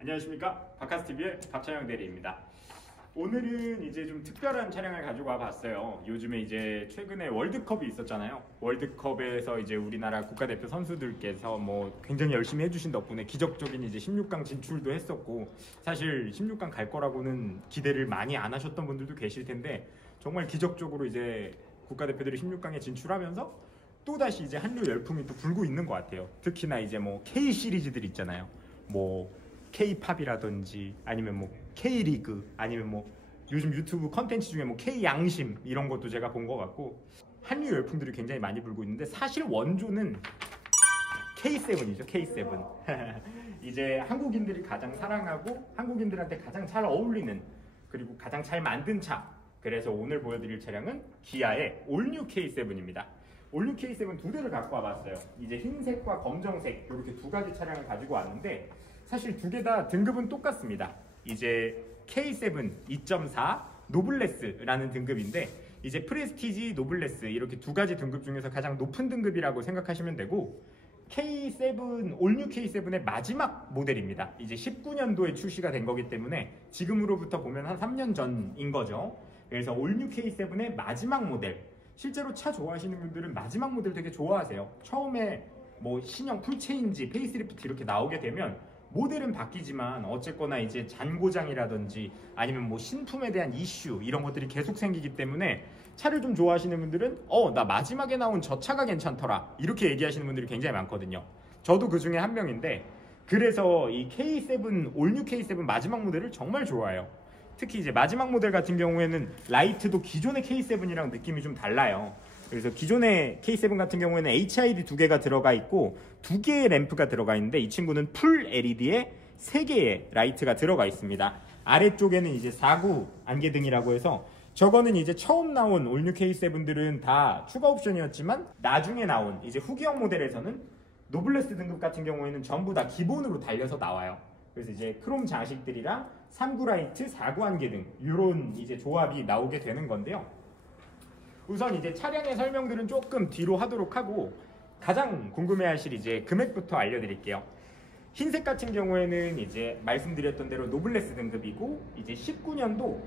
안녕하십니까, 바카스TV의 박찬영 대리입니다. 오늘은 이제 좀 특별한 차량을 가지고 와봤어요. 요즘에 이제 최근에 월드컵이 있었잖아요. 월드컵에서 이제 우리나라 국가대표 선수들께서 뭐 굉장히 열심히 해주신 덕분에 기적적인 이제 16강 진출도 했었고, 사실 16강 갈 거라고는 기대를 많이 안 하셨던 분들도 계실 텐데, 정말 기적적으로 이제 국가대표들이 16강에 진출하면서 또다시 이제 한류 열풍이 또 불고 있는 것 같아요. 특히나 이제 뭐 K 시리즈들 있잖아요. 뭐 K-팝이라든지 아니면 뭐 K-리그 아니면 뭐 요즘 유튜브 컨텐츠 중에 뭐 K-양심 이런 것도 제가 본 것 같고, 한류 열풍들이 굉장히 많이 불고 있는데 사실 원조는 K7이죠. K7 이제 한국인들이 가장 사랑하고 한국인들한테 가장 잘 어울리는, 그리고 가장 잘 만든 차. 그래서 오늘 보여드릴 차량은 기아의 올뉴 K7입니다. 올뉴 K7 두 대를 갖고 와봤어요. 이제 흰색과 검정색 이렇게 두 가지 차량을 가지고 왔는데, 사실 두 개 다 등급은 똑같습니다. 이제 K7 2.4 노블레스라는 등급인데, 이제 프레스티지, 노블레스 이렇게 두 가지 등급 중에서 가장 높은 등급이라고 생각하시면 되고, K7 올뉴 K7의 마지막 모델입니다. 이제 19년도에 출시가 된 거기 때문에 지금으로부터 보면 한 3년 전인 거죠. 그래서 올뉴 K7의 마지막 모델, 실제로 차 좋아하시는 분들은 마지막 모델 되게 좋아하세요. 처음에 뭐 신형 풀체인지, 페이스리프트 이렇게 나오게 되면 모델은 바뀌지만 어쨌거나 이제 잔고장이라든지 아니면 뭐 신품에 대한 이슈 이런 것들이 계속 생기기 때문에, 차를 좀 좋아하시는 분들은 나 마지막에 나온 저 차가 괜찮더라 이렇게 얘기하시는 분들이 굉장히 많거든요. 저도 그 중에 한 명인데, 그래서 이 K7 올뉴 K7 마지막 모델을 정말 좋아해요. 특히 이제 마지막 모델 같은 경우에는 라이트도 기존의 K7이랑 느낌이 좀 달라요. 그래서 기존의 K7 같은 경우에는 HID 두 개가 들어가 있고 두 개의 램프가 들어가 있는데, 이 친구는 풀 LED에 세 개의 라이트가 들어가 있습니다. 아래쪽에는 이제 4구 안개등이라고 해서, 저거는 이제 처음 나온 올뉴 K7들은 다 추가 옵션이었지만 나중에 나온 이제 후기형 모델에서는 노블레스 등급 같은 경우에는 전부 다 기본으로 달려서 나와요. 그래서 이제 크롬 장식들이랑 3구 라이트, 4구 안개등 이런 이제 조합이 나오게 되는 건데요. 우선 이제 차량의 설명들은 조금 뒤로 하도록 하고, 가장 궁금해하실 이제 금액부터 알려드릴게요. 흰색 같은 경우에는 이제 말씀드렸던 대로 노블레스 등급이고, 이제 19년도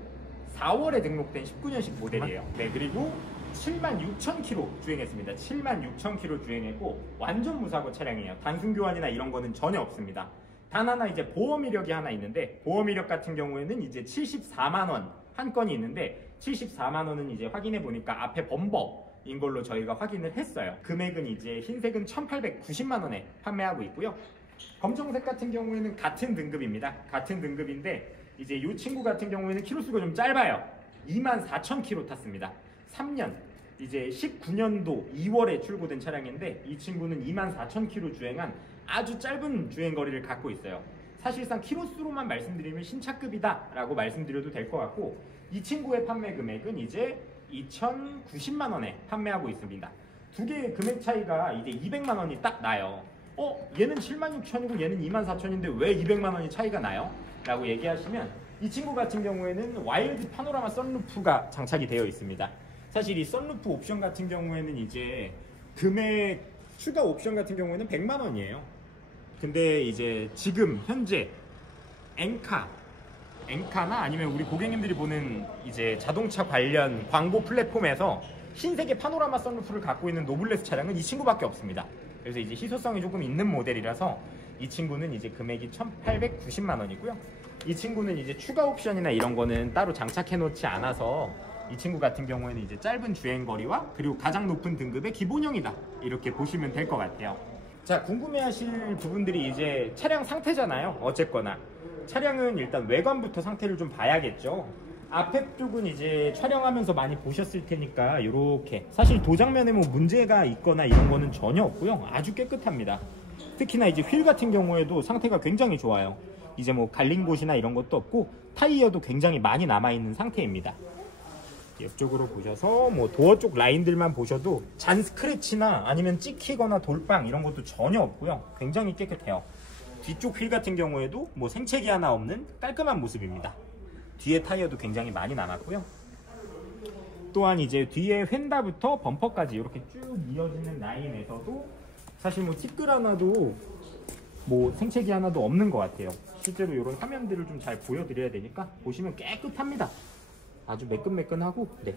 4월에 등록된 19년식 모델이에요. 네, 그리고 76,000km 주행했습니다. 76,000km 주행했고 완전 무사고 차량이에요. 단순 교환이나 이런 거는 전혀 없습니다. 단 하나 이제 보험 이력이 하나 있는데, 보험 이력 같은 경우에는 이제 74만 원 한 건이 있는데, 74만 원은 이제 확인해 보니까 앞에 범버인 걸로 저희가 확인을 했어요. 금액은 이제 흰색은 1,890만 원에 판매하고 있고요. 검정색 같은 경우에는 같은 등급입니다. 같은 등급인데 이제 이 친구 같은 경우에는 키로수가 좀 짧아요. 24,000km 탔습니다. 3년, 이제 19년도 2월에 출고된 차량인데, 이 친구는 24,000km 주행한 아주 짧은 주행거리를 갖고 있어요. 사실상 키로수로만 말씀드리면 신차급이다 라고 말씀드려도 될 것 같고, 이 친구의 판매 금액은 이제 2,090만 원에 판매하고 있습니다. 두 개의 금액 차이가 이제 200만 원이 딱 나요. 얘는 76,000이고 얘는 24,000인데 왜 200만 원이 차이가 나요? 라고 얘기하시면, 이 친구 같은 경우에는 와일드 파노라마 썬루프가 장착이 되어 있습니다. 사실 이 썬루프 옵션 같은 경우에는 이제 금액 추가 옵션 같은 경우에는 100만 원이에요. 근데 이제 지금 현재 엔카나 아니면 우리 고객님들이 보는 이제 자동차 관련 광고 플랫폼에서 흰색의 파노라마 썬루프를 갖고 있는 노블레스 차량은 이 친구밖에 없습니다. 그래서 이제 희소성이 조금 있는 모델이라서 이 친구는 이제 금액이 1,890만 원이고요. 이 친구는 이제 추가 옵션이나 이런 거는 따로 장착해 놓지 않아서, 이 친구 같은 경우에는 이제 짧은 주행거리와 그리고 가장 높은 등급의 기본형이다 이렇게 보시면 될 것 같아요. 자, 궁금해하실 부분들이 이제 차량 상태잖아요. 어쨌거나 차량은 일단 외관부터 상태를 좀 봐야겠죠. 앞에 쪽은 이제 촬영하면서 많이 보셨을 테니까 이렇게, 사실 도장면에 뭐 문제가 있거나 이런 거는 전혀 없고요. 아주 깨끗합니다. 특히나 이제 휠 같은 경우에도 상태가 굉장히 좋아요. 이제 뭐 갈린 곳이나 이런 것도 없고, 타이어도 굉장히 많이 남아있는 상태입니다. 옆쪽으로 보셔서 뭐 도어 쪽 라인들만 보셔도 잔 스크래치나 아니면 찍히거나 돌빵 이런 것도 전혀 없고요. 굉장히 깨끗해요. 뒤쪽 휠 같은 경우에도 뭐 생채기 하나 없는 깔끔한 모습입니다. 뒤에 타이어도 굉장히 많이 남았고요. 또한 이제 뒤에 휀다부터 범퍼까지 이렇게 쭉 이어지는 라인에서도 사실 뭐 티끌 하나도 뭐 생채기 하나도 없는 것 같아요. 실제로 이런 화면들을 좀 잘 보여드려야 되니까 보시면 깨끗합니다. 아주 매끈매끈하고, 네,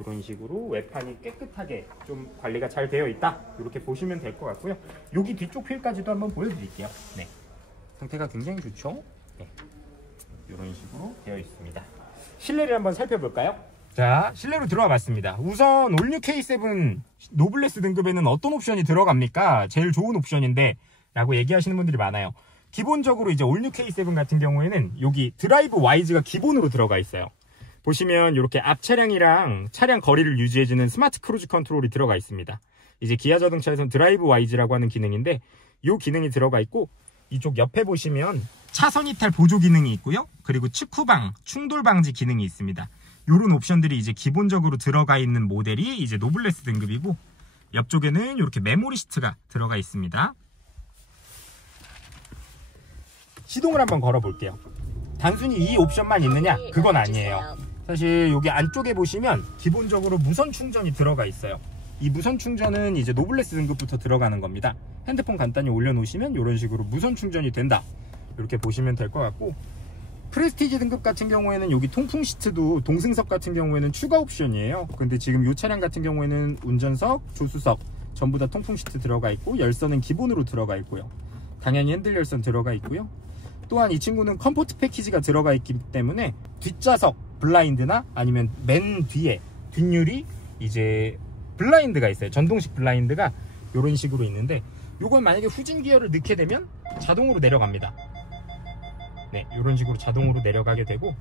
이런 식으로 외판이 깨끗하게 좀 관리가 잘 되어 있다, 이렇게 보시면 될 것 같고요. 여기 뒤쪽 휠까지도 한번 보여드릴게요. 네, 상태가 굉장히 좋죠. 네, 이런 식으로 되어 있습니다. 실내를 한번 살펴볼까요? 자, 실내로 들어와 봤습니다. 우선 올뉴 K7 노블레스 등급에는 어떤 옵션이 들어갑니까? 제일 좋은 옵션인데 라고 얘기하시는 분들이 많아요. 기본적으로 이제 올뉴 K7 같은 경우에는 여기 드라이브 와이즈가 기본으로 들어가 있어요. 보시면 이렇게 앞 차량이랑 차량 거리를 유지해주는 스마트 크루즈 컨트롤이 들어가 있습니다. 이제 기아 자동차에서는 드라이브 와이즈라고 하는 기능인데 이 기능이 들어가 있고, 이쪽 옆에 보시면 차선 이탈 보조 기능이 있고요. 그리고 측후방 충돌 방지 기능이 있습니다. 이런 옵션들이 이제 기본적으로 들어가 있는 모델이 이제 노블레스 등급이고, 옆쪽에는 이렇게 메모리 시트가 들어가 있습니다. 시동을 한번 걸어 볼게요. 단순히 이 옵션만 있느냐? 그건 아니에요. 사실 여기 안쪽에 보시면 기본적으로 무선 충전이 들어가 있어요. 이 무선 충전은 이제 노블레스 등급부터 들어가는 겁니다. 핸드폰 간단히 올려놓으시면 이런 식으로 무선 충전이 된다, 이렇게 보시면 될 것 같고, 프레스티지 등급 같은 경우에는 여기 통풍 시트도 동승석 같은 경우에는 추가 옵션이에요. 근데 지금 이 차량 같은 경우에는 운전석, 조수석 전부 다 통풍 시트 들어가 있고, 열선은 기본으로 들어가 있고요. 당연히 핸들 열선 들어가 있고요. 또한 이 친구는 컴포트 패키지가 들어가 있기 때문에 뒷좌석 블라인드나 아니면 맨 뒤에 뒷유리 이제 블라인드가 있어요. 전동식 블라인드가 이런 식으로 있는데, 이건 만약에 후진 기어를 넣게 되면 자동으로 내려갑니다. 네, 이런 식으로 자동으로 내려가게 되고,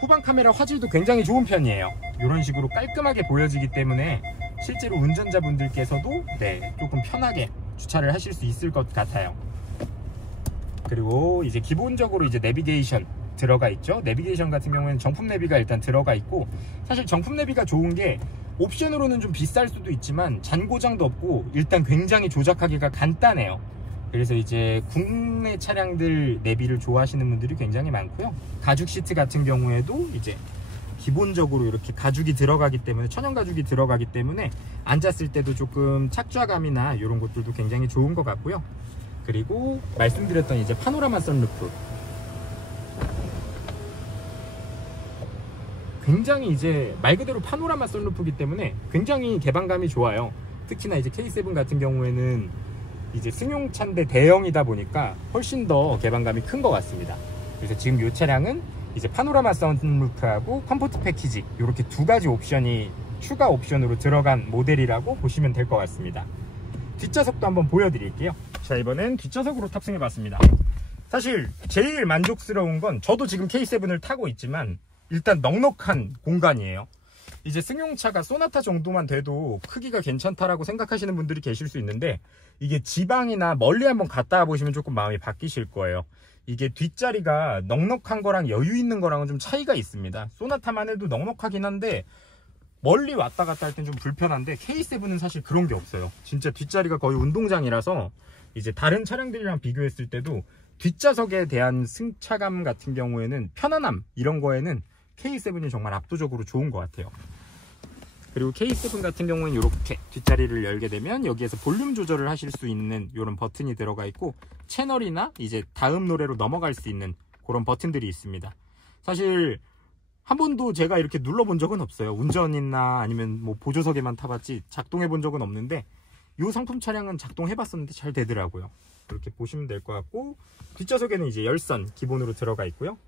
후방 카메라 화질도 굉장히 좋은 편이에요. 이런 식으로 깔끔하게 보여지기 때문에 실제로 운전자분들께서도 네, 조금 편하게 주차를 하실 수 있을 것 같아요. 그리고 이제 기본적으로 이제 내비게이션 들어가 있죠. 내비게이션 같은 경우에는 정품 내비가 일단 들어가 있고, 사실 정품 내비가 좋은 게 옵션으로는 좀 비쌀 수도 있지만 잔고장도 없고 일단 굉장히 조작하기가 간단해요. 그래서 이제 국내 차량들 내비를 좋아하시는 분들이 굉장히 많고요. 가죽 시트 같은 경우에도 이제 기본적으로 이렇게 가죽이 들어가기 때문에, 천연 가죽이 들어가기 때문에 앉았을 때도 조금 착좌감이나 이런 것들도 굉장히 좋은 것 같고요. 그리고 말씀드렸던 이제 파노라마 선루프, 굉장히 이제 말 그대로 파노라마 선루프이기 때문에 굉장히 개방감이 좋아요. 특히나 이제 K7 같은 경우에는 이제 승용차인데 대형이다 보니까 훨씬 더 개방감이 큰 것 같습니다. 그래서 지금 이 차량은 이제 파노라마 선루프하고 컴포트 패키지 이렇게 두 가지 옵션이 추가 옵션으로 들어간 모델이라고 보시면 될 것 같습니다. 뒷좌석도 한번 보여드릴게요. 자, 이번엔 뒷좌석으로 탑승해 봤습니다. 사실 제일 만족스러운 건, 저도 지금 K7을 타고 있지만 일단 넉넉한 공간이에요. 이제 승용차가 소나타 정도만 돼도 크기가 괜찮다라고 생각하시는 분들이 계실 수 있는데, 이게 지방이나 멀리 한번 갔다 와보시면 조금 마음이 바뀌실 거예요. 이게 뒷자리가 넉넉한 거랑 여유 있는 거랑은 좀 차이가 있습니다. 소나타만 해도 넉넉하긴 한데 멀리 왔다 갔다 할 땐 좀 불편한데, K7은 사실 그런 게 없어요. 진짜 뒷자리가 거의 운동장이라서 이제 다른 차량들이랑 비교했을 때도 뒷좌석에 대한 승차감 같은 경우에는, 편안함 이런 거에는 K7이 정말 압도적으로 좋은 것 같아요. 그리고 K7 같은 경우는 이렇게 뒷자리를 열게 되면 여기에서 볼륨 조절을 하실 수 있는 이런 버튼이 들어가 있고, 채널이나 이제 다음 노래로 넘어갈 수 있는 그런 버튼들이 있습니다. 사실 한 번도 제가 이렇게 눌러본 적은 없어요. 운전이나 아니면 뭐 보조석에만 타봤지 작동해 본 적은 없는데, 이 상품 차량은 작동해 봤었는데 잘 되더라고요. 이렇게 보시면 될 것 같고, 뒷좌석에는 이제 열선 기본으로 들어가 있고요.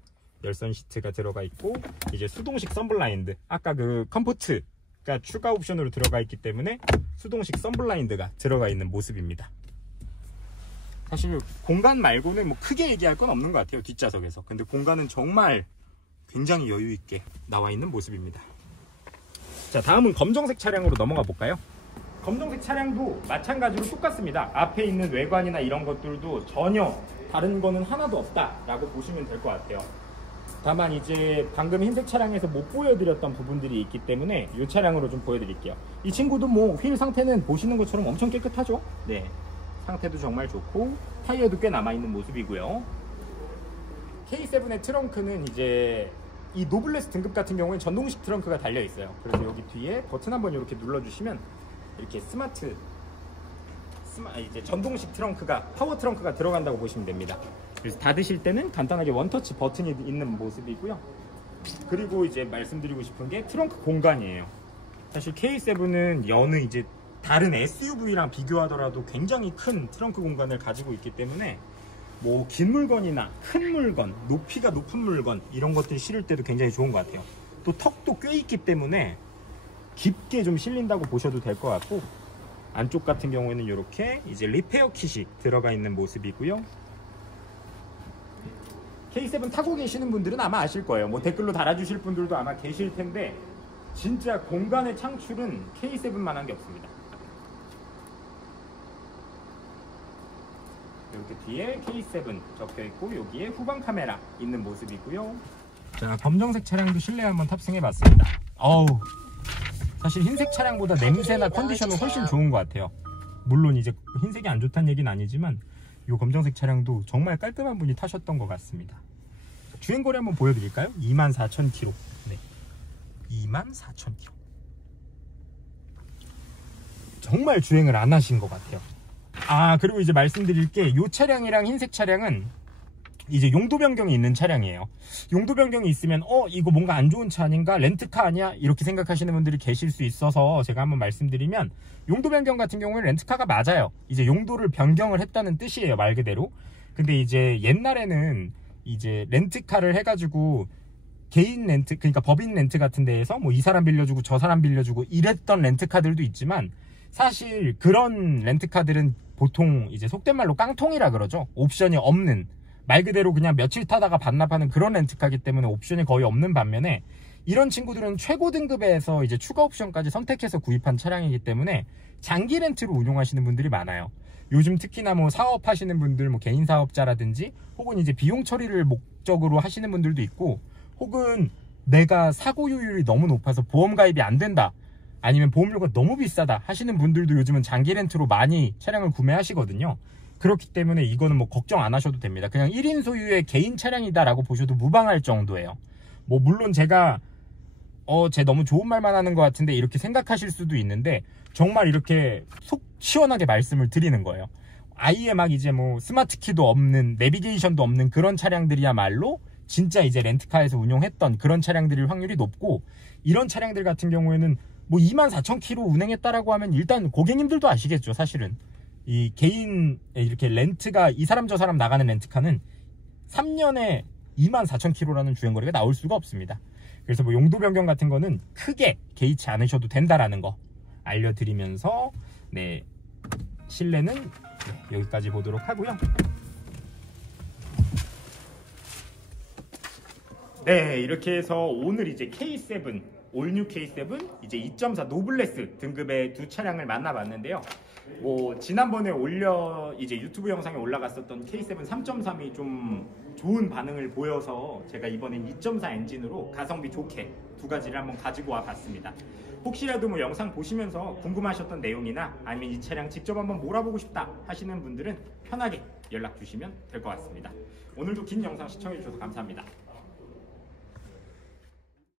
열선 시트가 들어가 있고, 이제 수동식 선블라인드, 아까 그 컴포트가 추가 옵션으로 들어가 있기 때문에 수동식 선블라인드가 들어가 있는 모습입니다. 사실 공간 말고는 뭐 크게 얘기할 건 없는 것 같아요, 뒷좌석에서. 근데 공간은 정말 굉장히 여유 있게 나와 있는 모습입니다. 자, 다음은 검정색 차량으로 넘어가 볼까요? 검정색 차량도 마찬가지로 똑같습니다. 앞에 있는 외관이나 이런 것들도 전혀 다른 거는 하나도 없다라고 보시면 될 것 같아요. 다만 이제 방금 흰색 차량에서 못 보여드렸던 부분들이 있기 때문에 이 차량으로 좀 보여드릴게요. 이 친구도 뭐 휠 상태는 보시는 것처럼 엄청 깨끗하죠? 네, 상태도 정말 좋고 타이어도 꽤 남아있는 모습이고요. K7의 트렁크는 이제 이 노블레스 등급 같은 경우에 전동식 트렁크가 달려 있어요. 그래서 여기 뒤에 버튼 한번 이렇게 눌러주시면 이렇게 스마트 이제 전동식 트렁크가 파워 트렁크가 들어간다고 보시면 됩니다. 그래서 닫으실 때는 간단하게 원터치 버튼이 있는 모습이고요. 그리고 이제 말씀드리고 싶은 게 트렁크 공간이에요. 사실 K7은 여느 이제 다른 SUV랑 비교하더라도 굉장히 큰 트렁크 공간을 가지고 있기 때문에 뭐 긴 물건이나 큰 물건, 높이가 높은 물건 이런 것들 실을 때도 굉장히 좋은 것 같아요. 또 턱도 꽤 있기 때문에 깊게 좀 실린다고 보셔도 될 것 같고, 안쪽 같은 경우에는 이렇게 이제 리페어 킷이 들어가 있는 모습이고요. K7 타고 계시는 분들은 아마 아실 거예요. 뭐 댓글로 달아주실 분들도 아마 계실 텐데 진짜 공간의 창출은 K7만한 게 없습니다. 이렇게 뒤에 K7 적혀 있고 여기에 후방 카메라 있는 모습이고요. 자, 검정색 차량도 실내에 한번 탑승해 봤습니다. 어우, 사실 흰색 차량보다 냄새나 컨디션은 훨씬 좋은 것 같아요. 물론 이제 흰색이 안 좋다는 얘기는 아니지만 이 검정색 차량도 정말 깔끔한 분이 타셨던 것 같습니다. 주행거리 한번 보여드릴까요? 24,000km. 네, 24,000km. 정말 주행을 안 하신 것 같아요. 아, 그리고 이제 말씀드릴 게 이 차량이랑 흰색 차량은 이제 용도 변경이 있는 차량이에요. 용도 변경이 있으면 이거 뭔가 안 좋은 차 아닌가? 렌트카 아니야? 이렇게 생각하시는 분들이 계실 수 있어서 제가 한번 말씀드리면, 용도 변경 같은 경우에는 렌트카가 맞아요. 이제 용도를 변경을 했다는 뜻이에요, 말 그대로. 근데 이제 옛날에는 이제 렌트카를 해가지고 개인 렌트, 그러니까 법인 렌트 같은 데에서 뭐 이 사람 빌려주고 저 사람 빌려주고 이랬던 렌트카들도 있지만, 사실 그런 렌트카들은 보통 이제 속된 말로 깡통이라 그러죠. 옵션이 없는, 말 그대로 그냥 며칠 타다가 반납하는 그런 렌트카기 때문에 옵션이 거의 없는 반면에, 이런 친구들은 최고 등급에서 이제 추가 옵션까지 선택해서 구입한 차량이기 때문에 장기 렌트로 운용하시는 분들이 많아요. 요즘 특히나 뭐 사업하시는 분들, 뭐 개인 사업자라든지 혹은 이제 비용 처리를 목적으로 하시는 분들도 있고, 혹은 내가 사고율이 너무 높아서 보험 가입이 안 된다, 아니면 보험료가 너무 비싸다 하시는 분들도 요즘은 장기 렌트로 많이 차량을 구매하시거든요. 그렇기 때문에 이거는 뭐 걱정 안 하셔도 됩니다. 그냥 1인 소유의 개인 차량이다 라고 보셔도 무방할 정도예요. 뭐 물론 제가 쟤 너무 좋은 말만 하는 것 같은데 이렇게 생각하실 수도 있는데, 정말 이렇게 속 시원하게 말씀을 드리는 거예요. 아예 막 이제 뭐 스마트키도 없는, 내비게이션도 없는 그런 차량들이야말로 진짜 이제 렌트카에서 운용했던 그런 차량들일 확률이 높고, 이런 차량들 같은 경우에는 뭐 24,000km 운행했다라고 하면 일단 고객님들도 아시겠죠. 사실은 이 개인 이렇게 렌트가 이 사람 저 사람 나가는 렌트카는 3년에 24,000km라는 주행거리가 나올 수가 없습니다. 그래서 뭐 용도 변경 같은 거는 크게 개의치 않으셔도 된다라는 거 알려드리면서, 네, 실내는 여기까지 보도록 하고요. 네, 이렇게 해서 오늘 이제 K7, 올뉴 K7 이제 2.4 노블레스 등급의 두 차량을 만나봤는데요. 뭐 지난번에 이제 유튜브 영상에 올라갔었던 K7 3.3이 좀 좋은 반응을 보여서 제가 이번엔 2.4 엔진으로 가성비 좋게 두 가지를 한번 가지고 와 봤습니다. 혹시라도 뭐 영상 보시면서 궁금하셨던 내용이나 아니면 이 차량 직접 한번 몰아보고 싶다 하시는 분들은 편하게 연락 주시면 될 것 같습니다. 오늘도 긴 영상 시청해 주셔서 감사합니다.